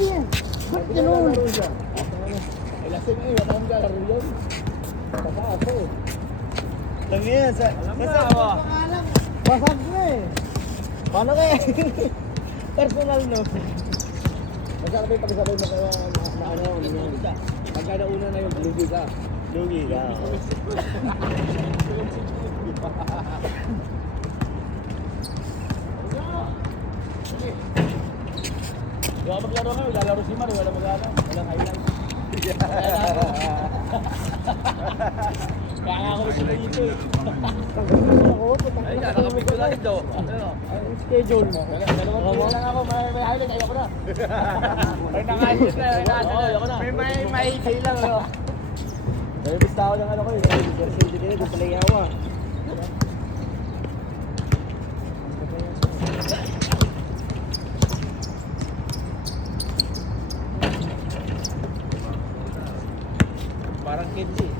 yan. Ba't ganun? Lasing eh, matang galaro yun. Pagkakaso eh. Lang yan, sa Basag na eh. paano kaya? Personal no? Masarap yung pagsabay mo kaya na ano, pagka nauna na yung lugi ka. Lugi ka. Yung maglaro kami, lalaro si Mar, wala magana, walang highlight. Kaya ako rin sila dito eh. Ay nga, nakapicture na ito. Ang schedule mo. Dalawang lang ako, may highlight, ayoko na. Ay nakasit na, ayoko na. may lang no? Nervous na ako ng ano ko eh. Hindi din, gusto lang yawa. Parang kids eh.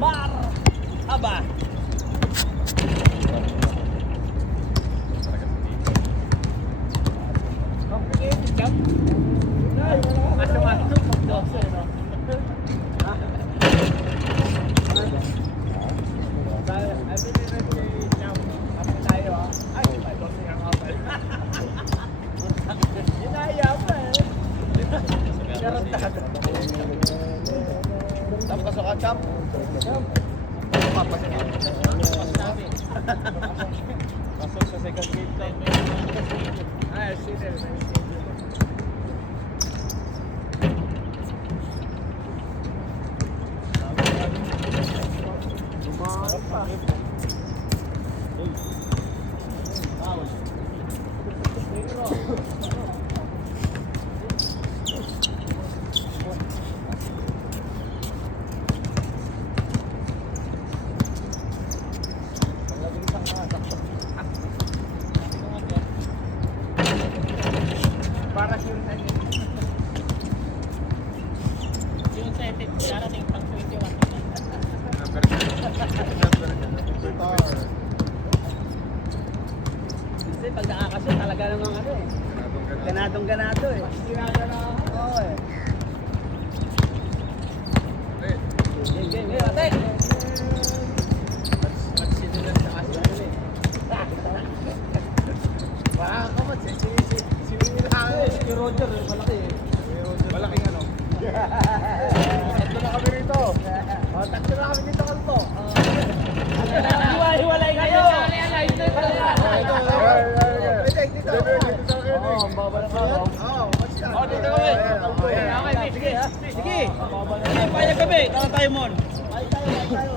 Mar! Aba! Complicated jump. Masuk-masuk, mag-12 no? Tayo ah. Ay, may 12 ang kapal. Inaya pa eh. Tapos pasok ka, champ. Pasok sa second gate lang. Ay, sinil. Dumaan pa. Para sure na yun. Yung sa epic, darating pang 21. Kasi pag nakakasya talaga namang ano eh. Ganadong-ganado eh. Oo eh. Game, ate! Ba't sinulan sa kasya nila eh? Parang ka mo, si Roger, malaki eh. Malaking ano. Tatlo na kami rito. tatlo na kami dito kalpo. Hiwalay kayo! Oo, ang baba ng araw. Oh, dito kami. Okay, sige. Sige. Payag kami. Tama tayo, Mon. Tayo.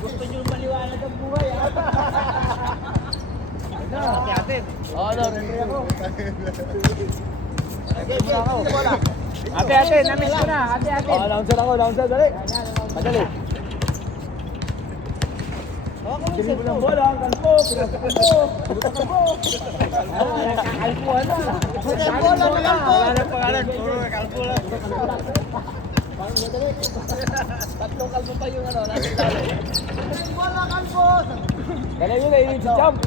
Gusto nyo maliwanag ang buhay, ha? Ate. Oo, rin ako. Ate, namiss ko na. Ate. Announcer ako, dali. Madali. Bili mo ng bola, ang kalpo, pinasok mo. Nakakalpuan na. Wala na pangalan. Puro kalpo lang. Tatlong kalpo pa yung ano, nasa talo. Wala kalpo! Galing yun, yung jump.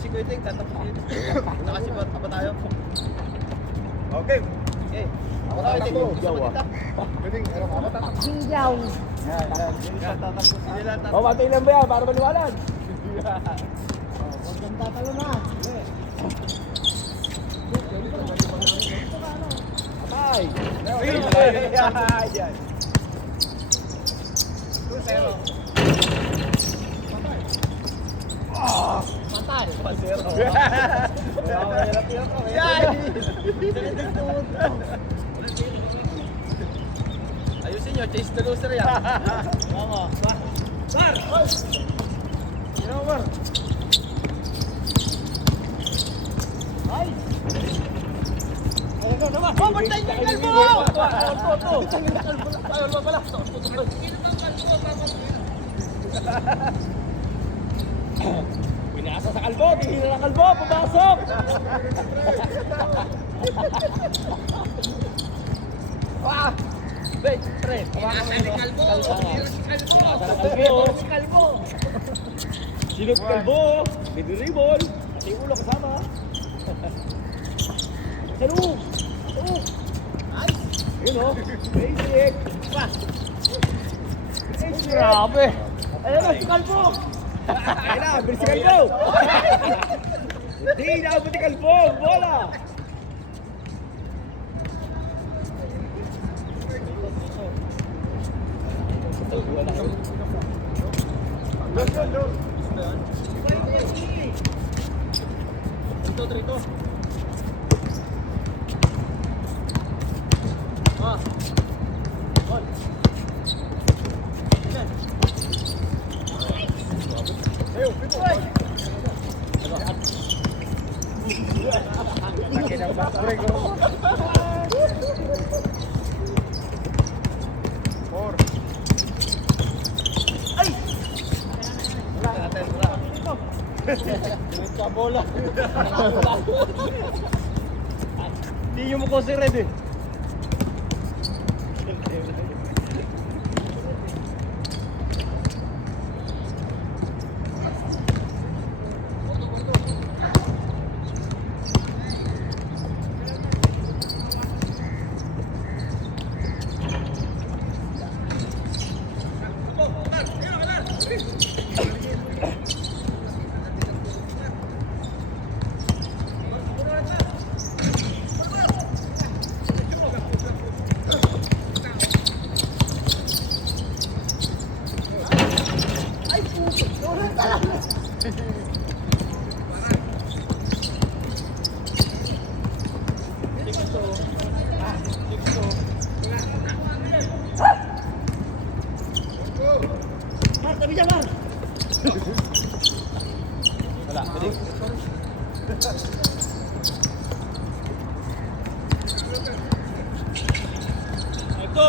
Si Kuya Ting, tatapos dito. Nakasipat pa tayo. Okay. Okay. Ako na, ito. Galing, ano ka ba? Sinjaw! Oh, batay lang ba yan? Para maliwanag. Huwag kang tatalo na. Patay. Yan. 2-0. Patay! 2-0. Ayusin nyo, chase the loser yan. Oo. Mar! Sino mo, Mar? Ay! Ano naman? Oh, ba't tayo yung kalbo? Kalbo pala. Pinasa sa kalbo, tinira ng kalbo, pumasok! Ah! Wait, pre. Pinasa ni kalbo, tinira si kalbo! Si kalbo! Sinot kalbo, biniribol, pati ulo kasama. Salud! Salud! Yun o, basic! Grabe. Ayan na, si kalbo! Ayan na, bilis si kalbo! Hindi, naabot ni kalbo! Bola! Trito. Ah. Gol. Ayo, pitoy. Sa bola. Hindi mo ko si Red eh. Wala, pwede. Ito! Ito.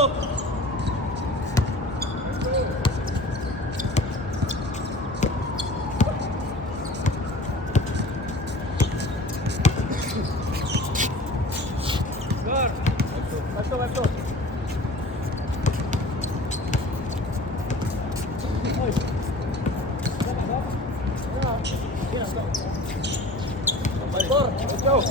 Let's go.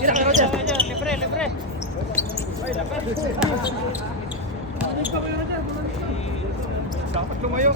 Tira ka Roger. Libre, libre. Ay, lakas. Dapat lumayo.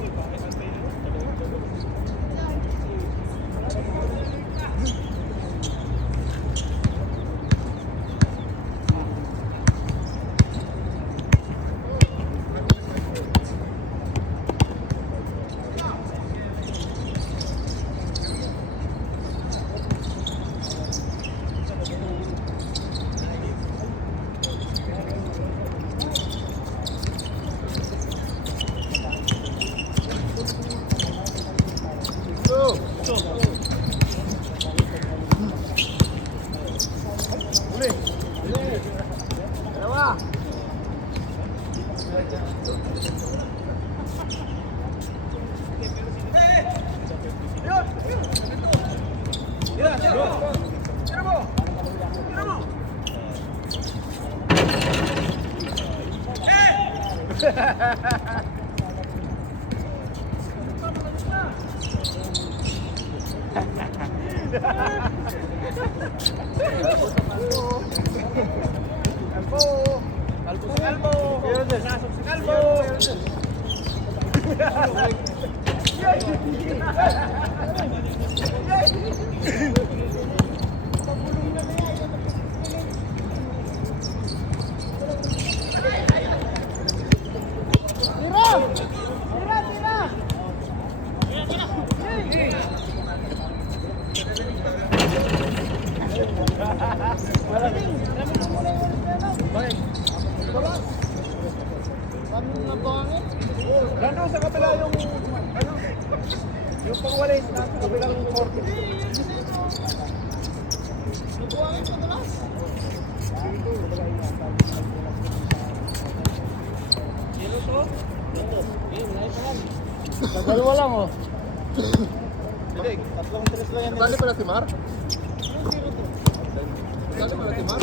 Dalawa. Kalbo! Nasok si Kalbo! Nandun sa kabila yung pangwalis natin. Hindi, tatlong tres lang yan. Dali pala si Mar? Dali pala si Mar?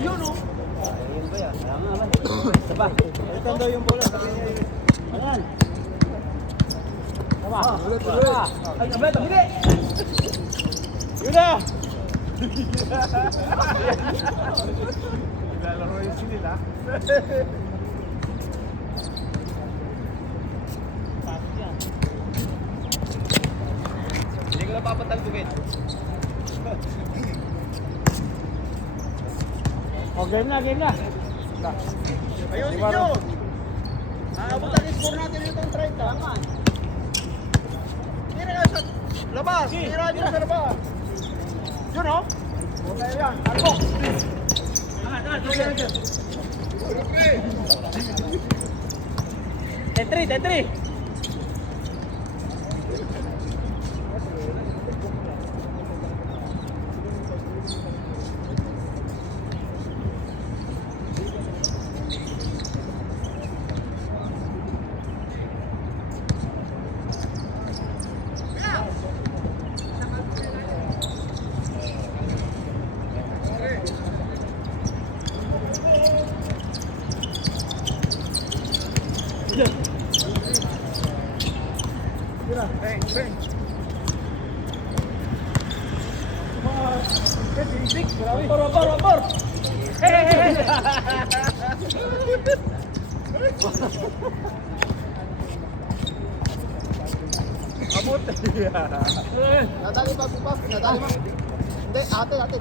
Yun o. Ayun ba yan? Kaya nga naman. Isa pa. Ito daw yung bola. Sabi niya yun. Ayan. Tama. Ulit, ulit. Ay, abet, abili. Yun na! Lalaro yung sinila. Hindi ko na papatalbugin. O, game na, game na. Ayun ninyo! Aabot ang score natin itong 30. Tama. Tira ka sa labas! Tira nyo sa labas! Yun o! Okay yan, talbo! Tetri, tetri. Bang, bang! Vapor, vapor, vapor. Abot! Nadali pa, bukas. Nadali pa. Hindi, ate, ate.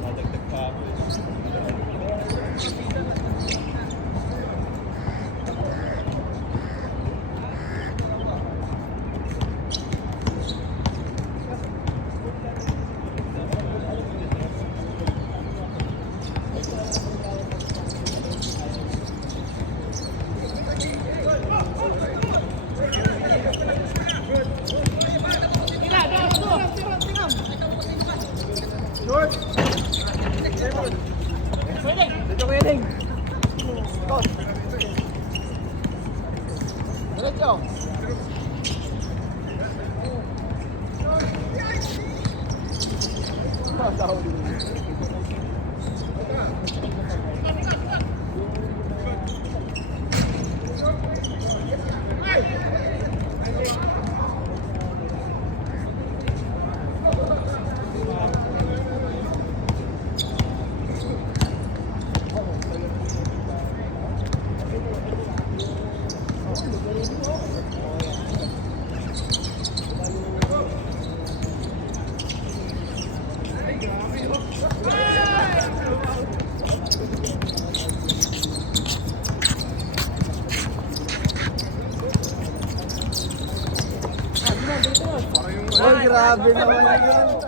Madagdag pa ako. Dito ko yun. Diretso. Ay, grabe naman yun.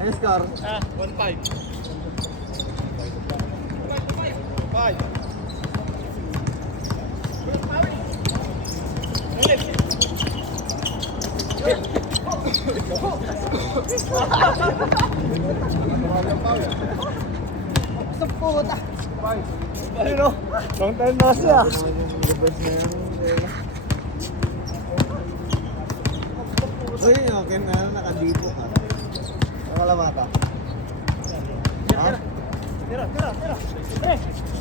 Ano score? 1-5. 5. Sa puta. Ano? Long time na siya. Uy, okay na. Nakadipo ka. Nakalamata. Ha? Tira, tira, tira.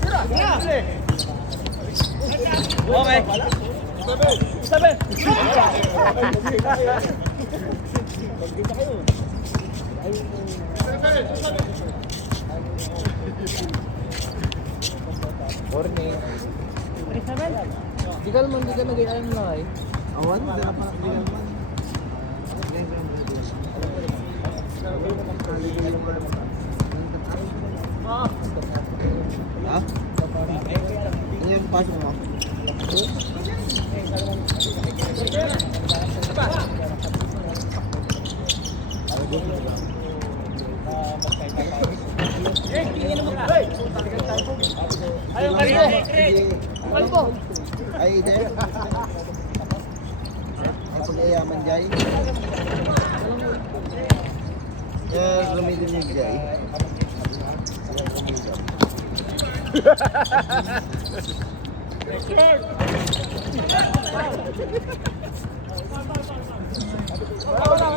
Tira, tira. Okay. 7. Morning. 3-7. Di ka nag-iayam na kayo. Awan, dala pa nakaliyan man. Ha? Ano yung pasok mo? Ayun, kalbo. Kalbo. Ay, hindi. Ay, pag-ayaman Jai. Rumidin niya Jai.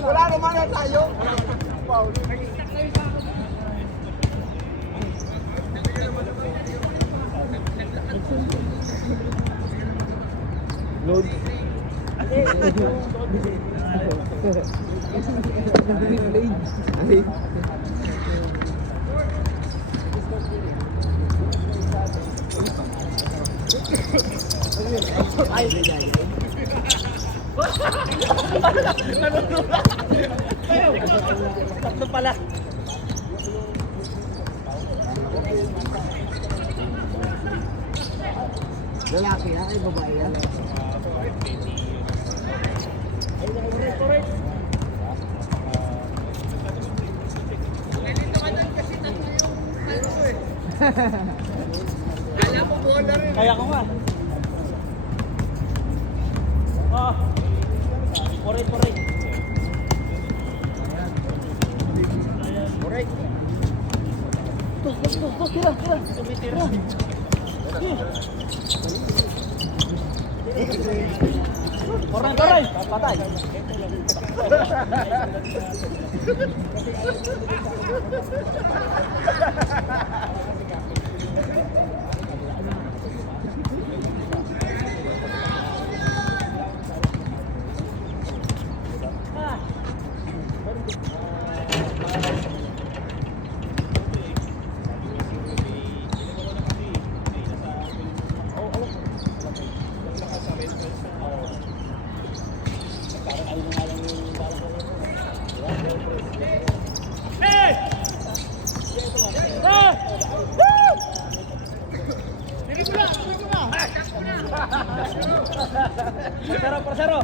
Wala naman na tayo. Load. Sakto pala. Lalaki yan, ay babae yan. Kaya ko nga. Ah. Poray. Tira. Poray. Patay. Pasero.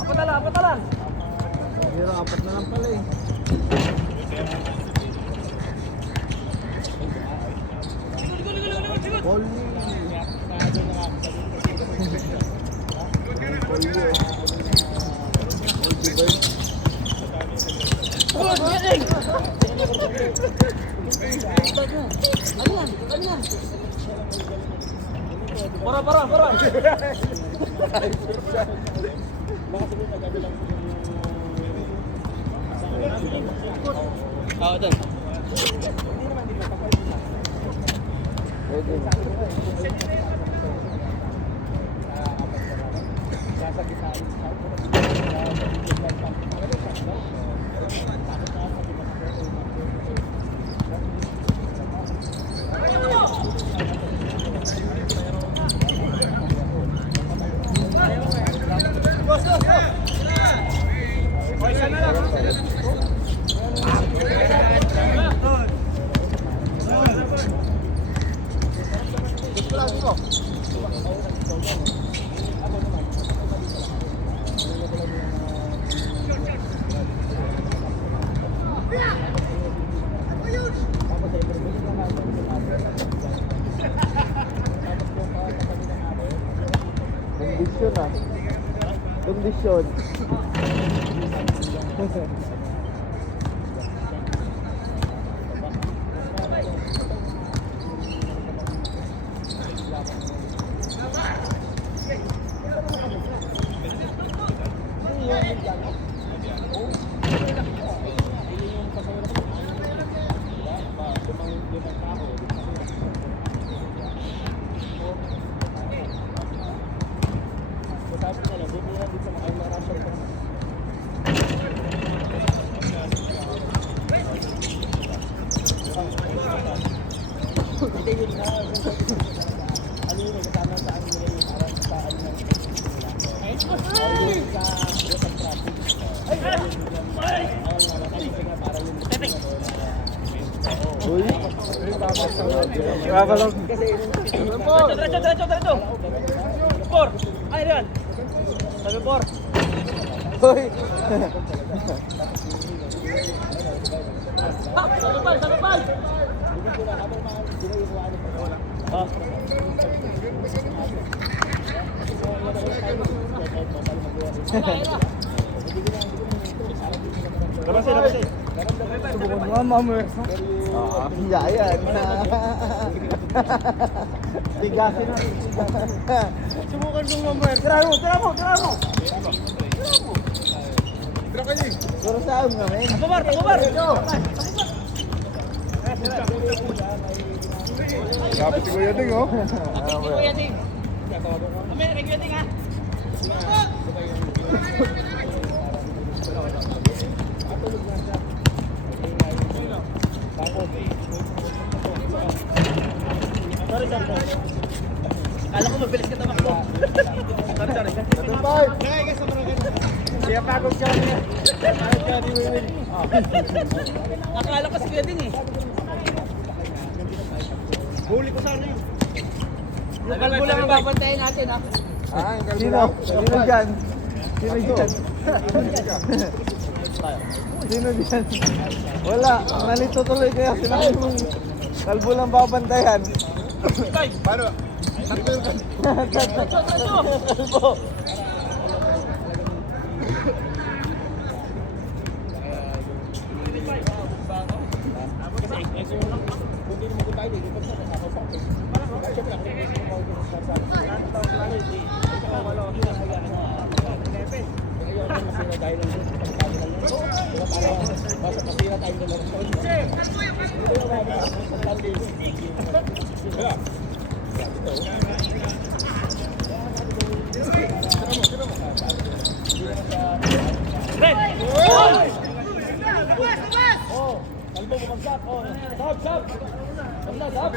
Apatalan. Pero apat na lang pala eh. Ball. Para. Doon. Kondisyon. Diretso. Por. Ay, Rian. Sabi por. Hoy. Sabi pal. Ah. Labasin, labasin. Subukan mo nga, ma'am. Yan. Tigasin na. Subukan mo, ma'am. Tira mo. Pero saan nga, men? Babar. Kapit si Kuya Ding, oh. Kala ko mabilis ka tamakbo. Sorry. Siya pagod siya niya. Akala ko si Kuya Ding eh. Huli ko sana yun. Yung kalbo lang ang babantayin natin, ha? Sino? Sino dyan? Sino dyan? Wala. Nalito tuloy kaya sinabi mong kalbo lang babantayan. Paano? Kalbo.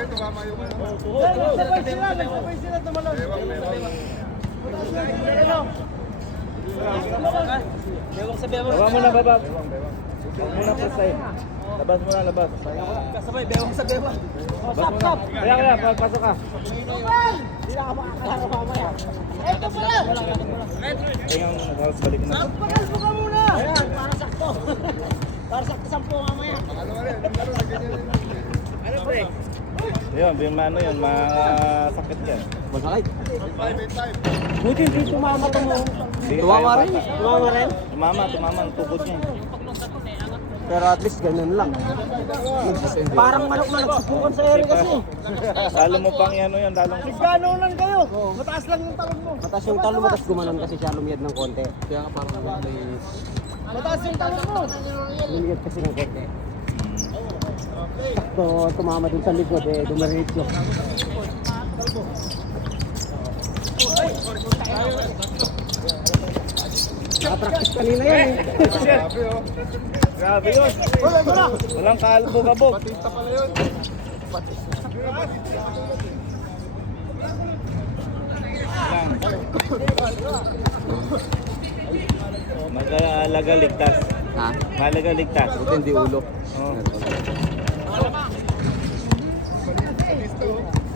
Tumama yung ano. Sabay sila tumalon. Bewang sa bewang. Baba mo na, baba. Huwag mo na pastay. Labas mo na, labas. Kasabay, bewang sa bewang. Stop. Kaya, pasok ka. Hindi na ka makakalaro mamaya. Eto pala. Tingnan mo na, tapos balik na. Pakalbo ka muna. Ayan, para sakto. Para sakto 10 mamaya. Ano pre? Yun, ano yun, masakit yan. Masakit. Buti hindi tumama to mo. Tumama rin. Tumama rin? Tumama, ang tukod niya. Pero at least ganun lang. Parang manok na nagsusukan sa ere kasi. Lalo mo pang ano yan, lalong Gano'n kayo. Mataas lang yung talon mo. Mataas yung talo mo, tapos gumanon kasi siya lumiyad ng konti. Kaya nga parang Mataas yung talon mo. lumiyad kasi ng konti. Sakto, tumama dun sa likod eh, dumiretso. Practice kanina yan eh. Grabe yun. Walang kalbo-kabog. Batista pala yun. Mag-alaga ligtas. Ha? Malaga ligtas. Buti hindi ulo. Oo.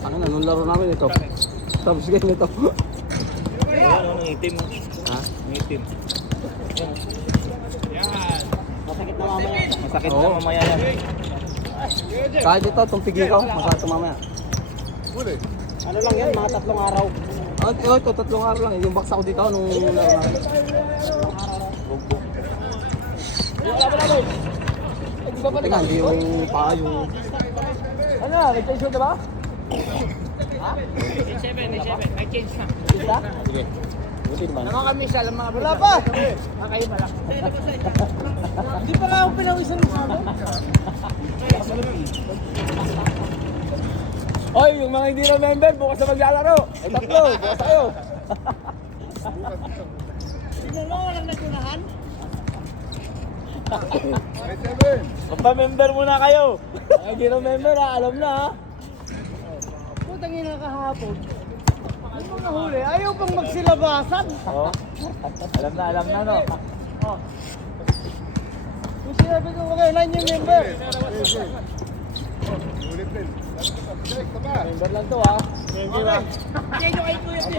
Ano na, nung laro namin ito. Tapos ganito. Ano, ang itim. Ha? Ang itim. Masakit na mamaya. Masakit Oo. na mamaya yan. Kahit ito, itong pigi ko, masakit ito mamaya. Ano lang yan, mga 3 araw. Ito, 3 araw lang. Yung baksa ko dito, nung laro namin. Teka, hindi yung paa, yung... Ano, nag-change na ba? Ha? 7. May change na. Isa? Sige. Buti naman. Nakakamiss siya lang mga wala pa! Kayo pala. Hindi pa nga ako pinawisan mo kamo. Oy, yung mga hindi na member, bukas na maglalaro. Ay, 3, bukas tayo. Tignan mo, walang natunahan. Magpa-member muna kayo. Mga hindi na member ha, alam na ha. Putang ina kahapon. Ano mo nahuli? Ayaw pang magsilabasan. Oh. Alam na no. Oh. Kung sinabi ko kayo, 9 yung member. Member lang to ha. Okay. Kaya nyo kayo kuya din.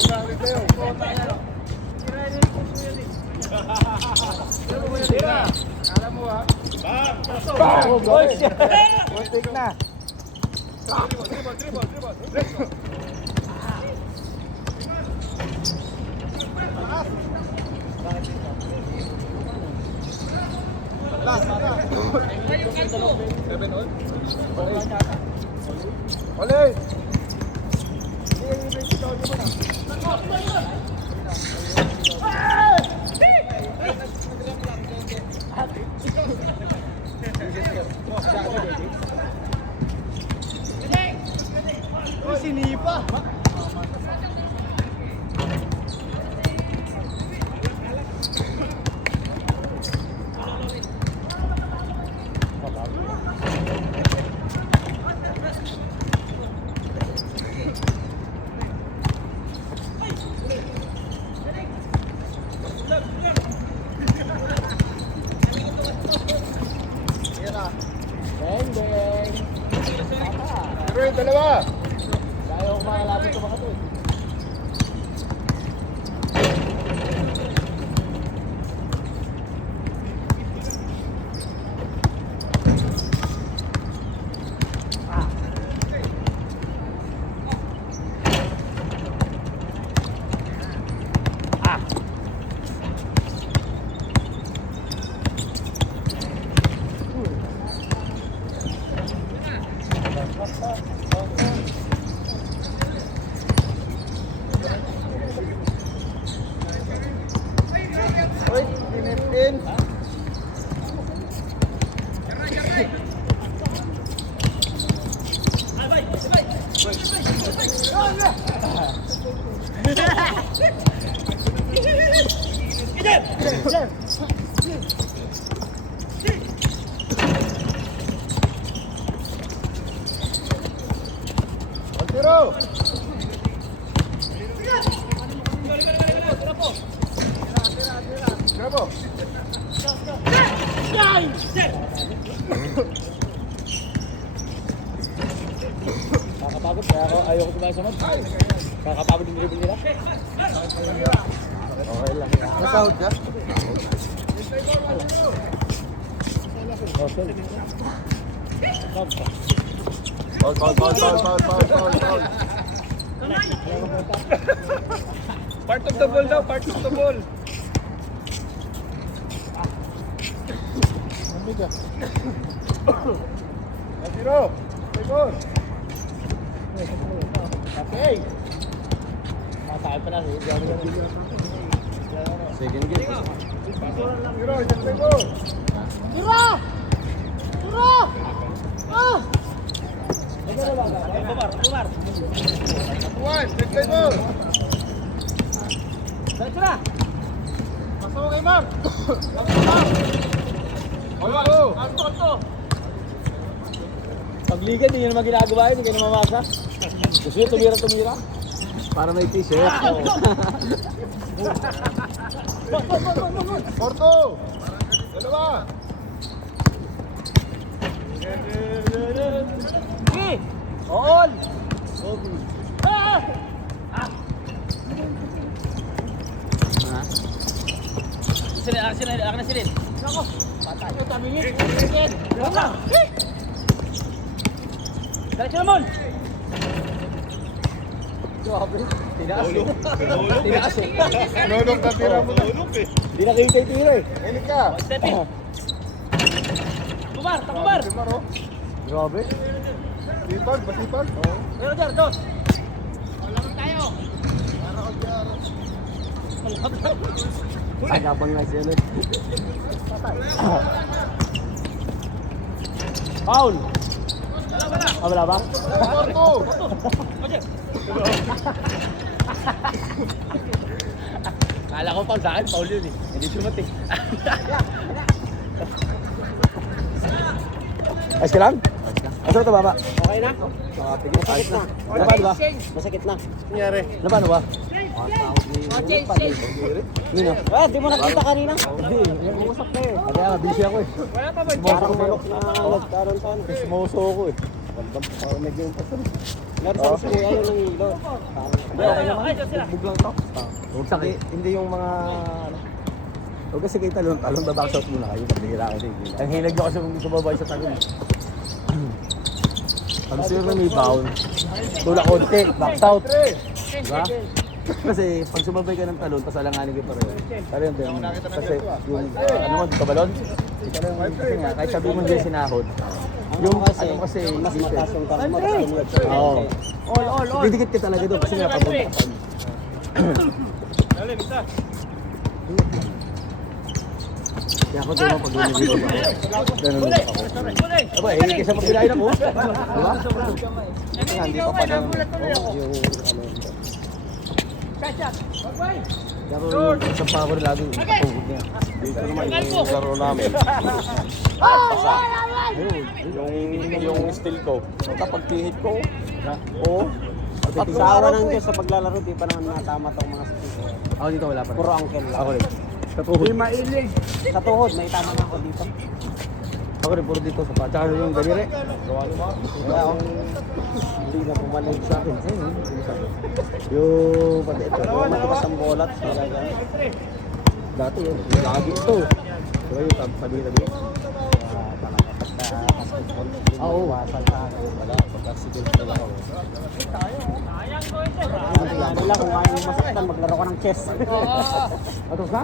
Tira. Alam mo ha? Oh, boys. Muntik na. Ulit! Sinipa! Beng, beng. Pero yung dalawa! Kaya ko makalapit ko baka to eh. Uy, tinitin. Tiro! Grabo! Kakapagod kaya ako ayaw ko tumayo sa mat. Kakapagod yung dribble nila. Okay lang yan. Nasahod ka? Oh, sorry. Stop. Foul. Part of the ball daw, part of the ball. Tiro! Tiro! Okay. Masakit pa na. Second game. Tiro! Tiro! Bumar. One! Let's play ball! Diretso na. Pasok mo kay Mark! Alto! Pagliga, hindi nyo naman ginagawa yun. Hindi kayo naman mamasa. Gusto nyo tumira. Para may t-shirt. Porto! Dalawa! Sige! All! Silin, akin na silin. Ako! Patay. Ito, tabingit. Wala! Diretso naman! Grabe. Tinaas eh. Nulong ka, tira mo na. Hindi nakita yung tira eh. Ulit ka! Step in. Takumar! Timar, oh. Grabe. Sipag, basipag. Roger, dos! Agapang nga siya ulit. Foul! Wala ba? Porto! Kala ko foul sa akin, foul yun eh. Hindi sumating. Ayos ka lang? Asa ito baba? Okay na? Ayos na. Ano ba, di ba? Masakit na. Nangyari? Ano ba? Nino? Di mo nakita kanina? Hindi, yung usap na eh. Kaya nga, busy ako eh. Parang manok na nagkaroon sa ano. Kismoso ako eh. Parang nag-game pa sila. Meron sa gusto ayaw ng ilo. Okay naman. Bugbog lang to. Huwag sakit. Hindi yung mga... Huwag kasi kayo talon babackshot muna kayo. Pagdihira kayo. Ang hilag nyo kasi kung sumabay sa tagal. Ang sure na may bound. Tula konti, back out. Diba? Kasi pag sumabay ka ng talon, tapos alanganin ka pareho. Pareho din. Kasi yung, ano mo, dito balon? Ito lang, kasi nga, kahit sabi mo dyan sinahod. Yung, ano kasi, mas dito. mataas yung karma. Oo. All. Didikit ka talaga doon kasi nga papunta ka pa. Dali, bisa. Kaya ako din mo pag lumigil ko. Ganun lang ako. Aba, eh, kaysa magbilayan ako. Diba? Kaya hindi pa pa nagulat tuloy ako. Yung ano. Kaya ako yung isang pa ako rin lagi. Pagod niya. Dito naman yung laro namin. Yung steel ko. Kapag pihit ko, oo. Sa awa ng Diyos sa paglalaro, di pa naman natama tong mga steel ko. Ako dito wala pa rin. Puro angkel lang. Ako rin. Sa tuhod. Sa tuhod, may tama na ako dito. Ako rin, puro dito sa pa. Tsaka yung ganire. Kaya akong hindi na bumalik sa akin. Ayun, yung pati ito. Kaya matikas ang bolat. Talaga. Dati yun. Lagi ito. Diba yung tabi-tabi? Basketball. Oo. Wasal sa akin. Wala. Pagkasigil ko lang ako. Wala kung kaya mo masaktan, maglaro ka ng chess. Atos ka?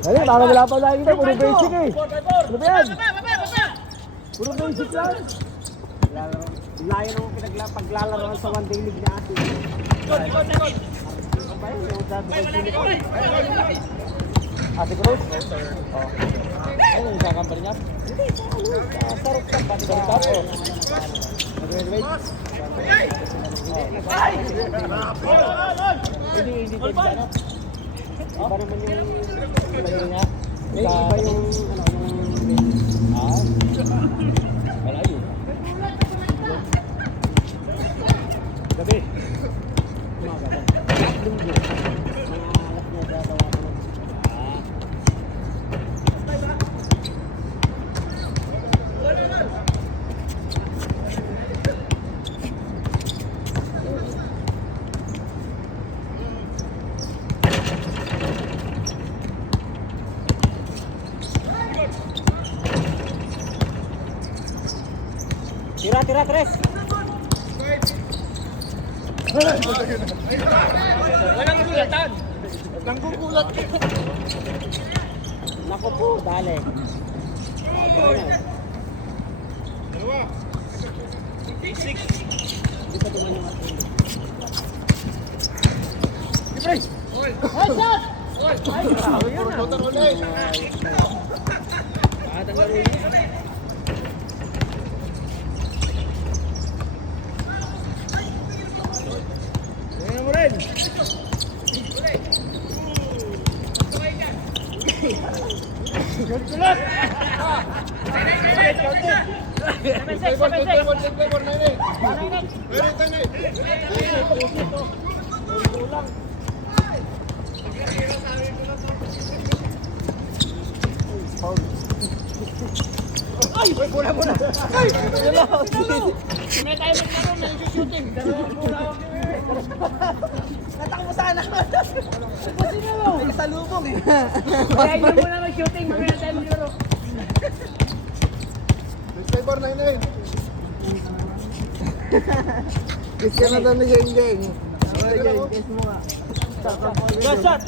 Dali, baka wala pa tayo kita. Puro basic eh. Ano ba yan? Puro basic lang. Layo nung paglalaroan sa one day league natin. Ate Cruz? Oo. Ano yung isang company niya? Sa rooftop ba? Sa rooftop? Oo. Nag-graduate? Hindi ko ano? Iba naman yung... Iba nga? Iba yung... Wala yun. Gabi. Tira, tres! Walang gulatan. Nanggugulat ka. Naku po, dali. Dalawa. Basic. Hindi pa duman yung atin. Puro total ulit. Tingnan mo rin. Flavor na yun May tayo maglaro, may shooting. Natakbo sana ko. Sino mo? May salubong eh. Kaya yun muna mag-shooting, mamaya tayo maglaro. Flavor na yun. Kiss ka na doon ni Jeng Jeng. Kiss mo nga. Go shot!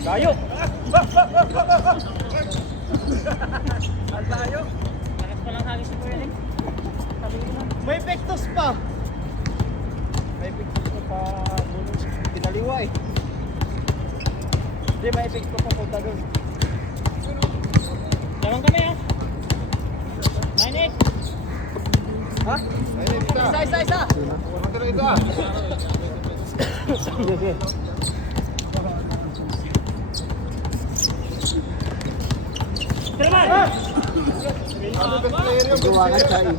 Layo. Ang layo. Lakas pa lang hangin si Kuya Ling. May pektos pa. May pektos pa pa. Pinaliwa eh. Hindi, may pektos pa punta doon. Laman kami ah. 9-8. Ha? Ayun, isa. Isa. Punta na ito ah. Sige, sige. Tiraman! Ano best player yun? Gawangan siya eh.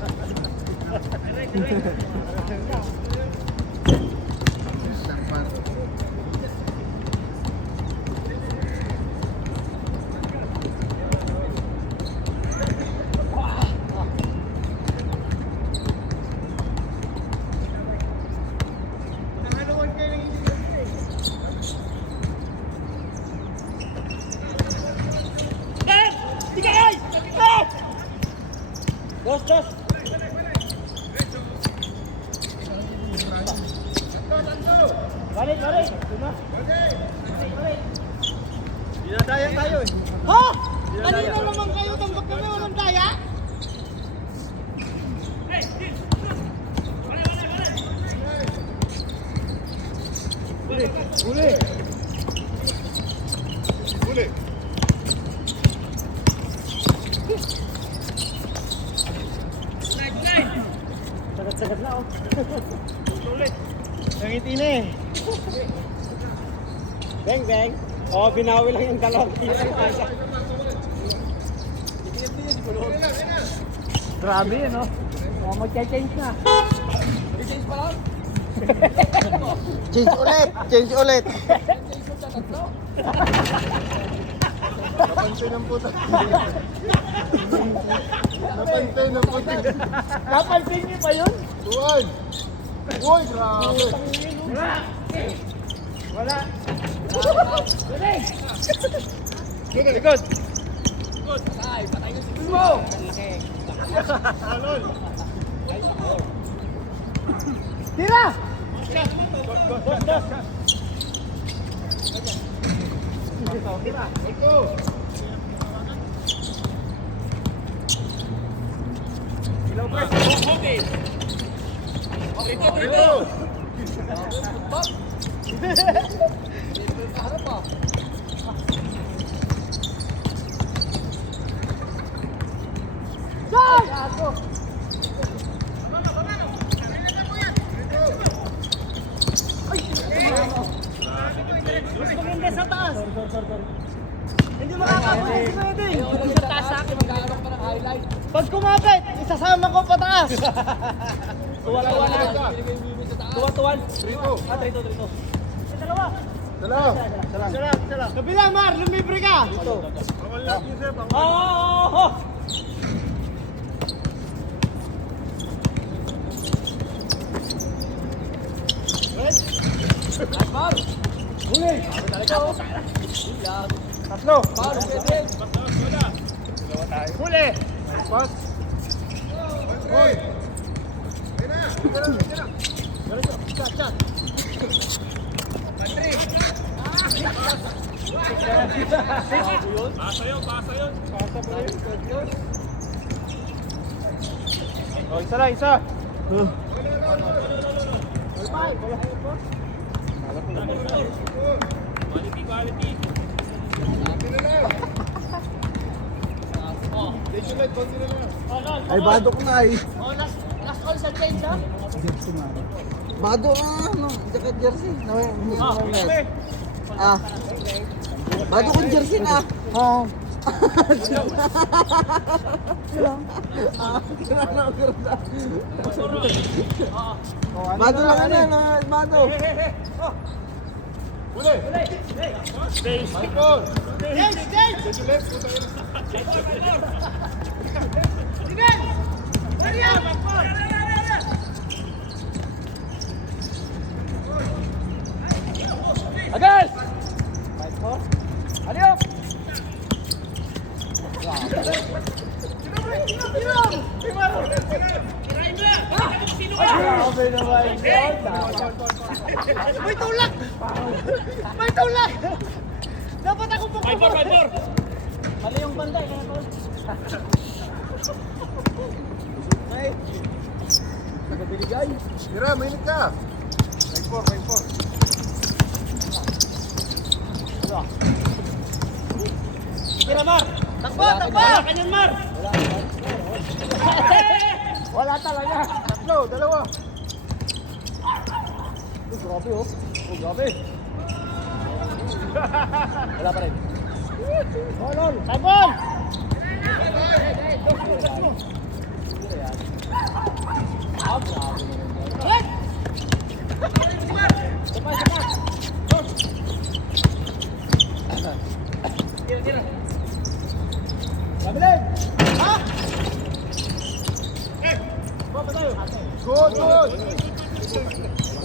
Balik, balik. Dinadaya tayo eh. Ha? Kanina naman kayo, tanggap kami, walang daya? Uli. Uli. Sagat-sagat na, oh. Nangiti na eh. Beng, beng. Oh, binawi lang yung dalawang piso. Grabe yun, oh. Oh, mag-change na. Change pa lang? Change ulit. Change ulit. Napansin ang puta. Napansin ang puta. Napansin niyo pa yun? Tuwan. Uy, grabe. Wala. Likod, likod. Patay ko si Gumo. Alol. Tira! Hindi sa taas. Hindi makakapunta si Pwedeng. Sa taas sa akin, magkakaroon pa ng highlight. Pag kumapit, isasama ko pataas. Tuwa-tuwa na. Tuwa-tuwan. Rito. Trito. Dalawa. Dala. Kabila, Mar, lumibre ka. Bawal lang, Yusef. Oo. Mar. Huli. Tatlo. Mar, Pwedeng. Huli. Pas. Hoy. Oh, isa lang, isa. Ay, badok na eh. Oh, last call sa change, ha? Bado ano, jacket jersey. Ah. Bado kong jersey na. Oo. Bado lang ano, bado. Huli. Michael. Agad! Adios! Grabe naman yun. May tulak! May tulak! Dapat ako po. 5-4! Mali yung banda, kaya ko. Ay! Nagabiligay. Tira, mainit ka. 5-4. Tira, Mar! Takbo! Wala ka niyan, Mar! Wala talaga. Tatlo, dalawa. Grabe, oh. Grabe. Wala pa rin. Lol! Sabon! Hey! Tira. Kabilin! Ha? Baba tayo. Good.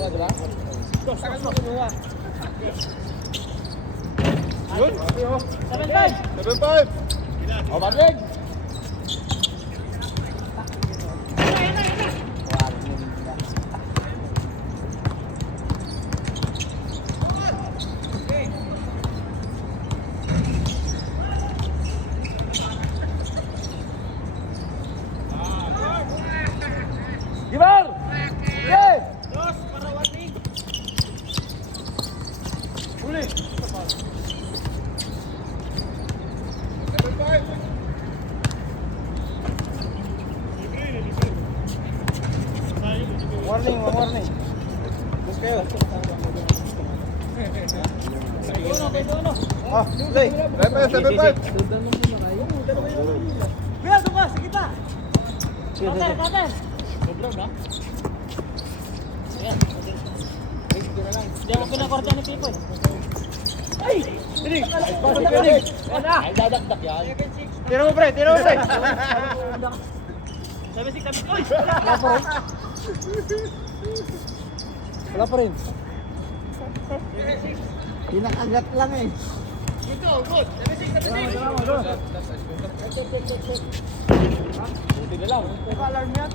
Diba? Sakas mo. Yun. Grabe oh. 7-5! 7-5. O, bagay! Bus kayo. Ah, play. 7-5. Kuya, doon ka, sige pa. Cutter. Hindi ako pinakorte ni Pipoy. Ay! Pinig! Pinig! Ay, dadakdak yan. Tira mo, pre! 7-6, 7-6. Uy! Wala pa rin. Pinakagat lang eh. Ito, good! 7-6, 7-6. Buti na lang. Naka-alarm yan?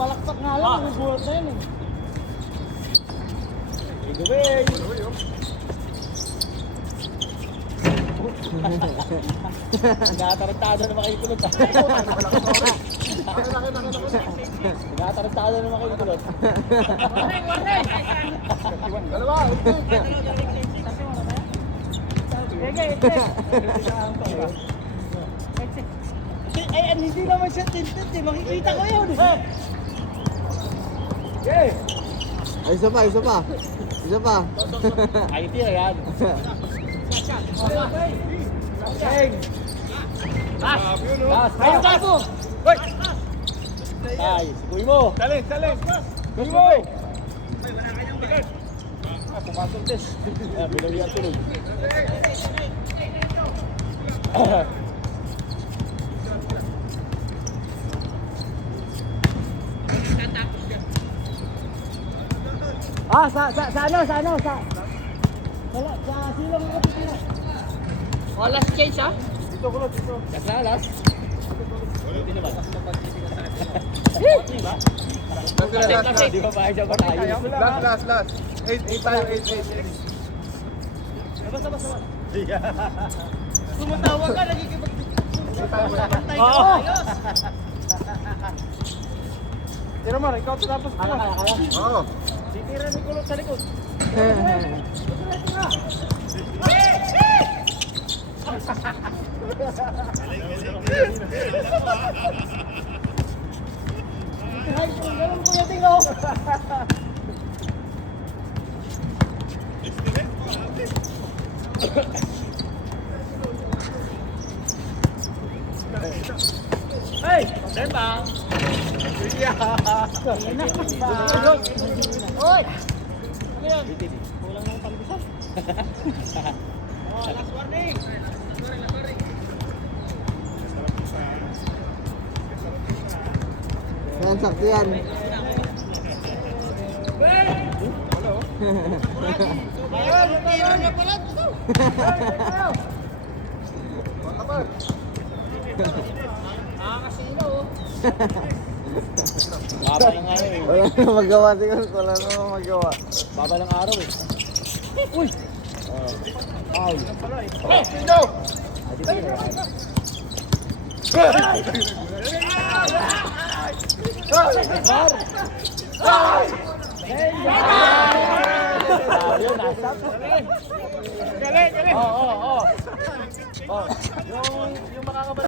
Palakpak nga lang, nagugulat na yun eh. Igawin. Nakatarantado naman kayo kulot. Nakatarantado naman kayo kulot. Dalawa! Ay, hindi naman siya tinted eh. Makikita ko yun. Okay. Ay, isa pa, isa pa. Isa pa. Ay, tira yan. Last. Ayun ka po! Ay, sikuy mo. Talin! Sikuy mo. Pumasok des. Bilaw yan tuloy. Ah, sa ano? Wala, sa silong ako titira. Oh, last change ah? Dito. Last na, last. Buti naman. Diba? Di ba ba siya ba tayo? Last. 8 tayo, 8. Sabas. Tumatawa ka, nagkikipag... Pantay ka, Oo. ayos! Tira mo, ikaw tapos ko. Oo. Titira ni Kulot sa likod. Ganun ko yung tingo. Hey! Senta! Hoy! Ano yan? Kulang ng pandesal. Oh, last warning! Yan, sakto yan. Ayun, tira niya pala. Nakakasino oh. Baba lang nga eh. Wala na magawa siguro. Wala na magawa. Baba lang araw eh. Uy! Foul. Oh, sino? Yun, nasa. Galing! Oo. Yung makakabalik.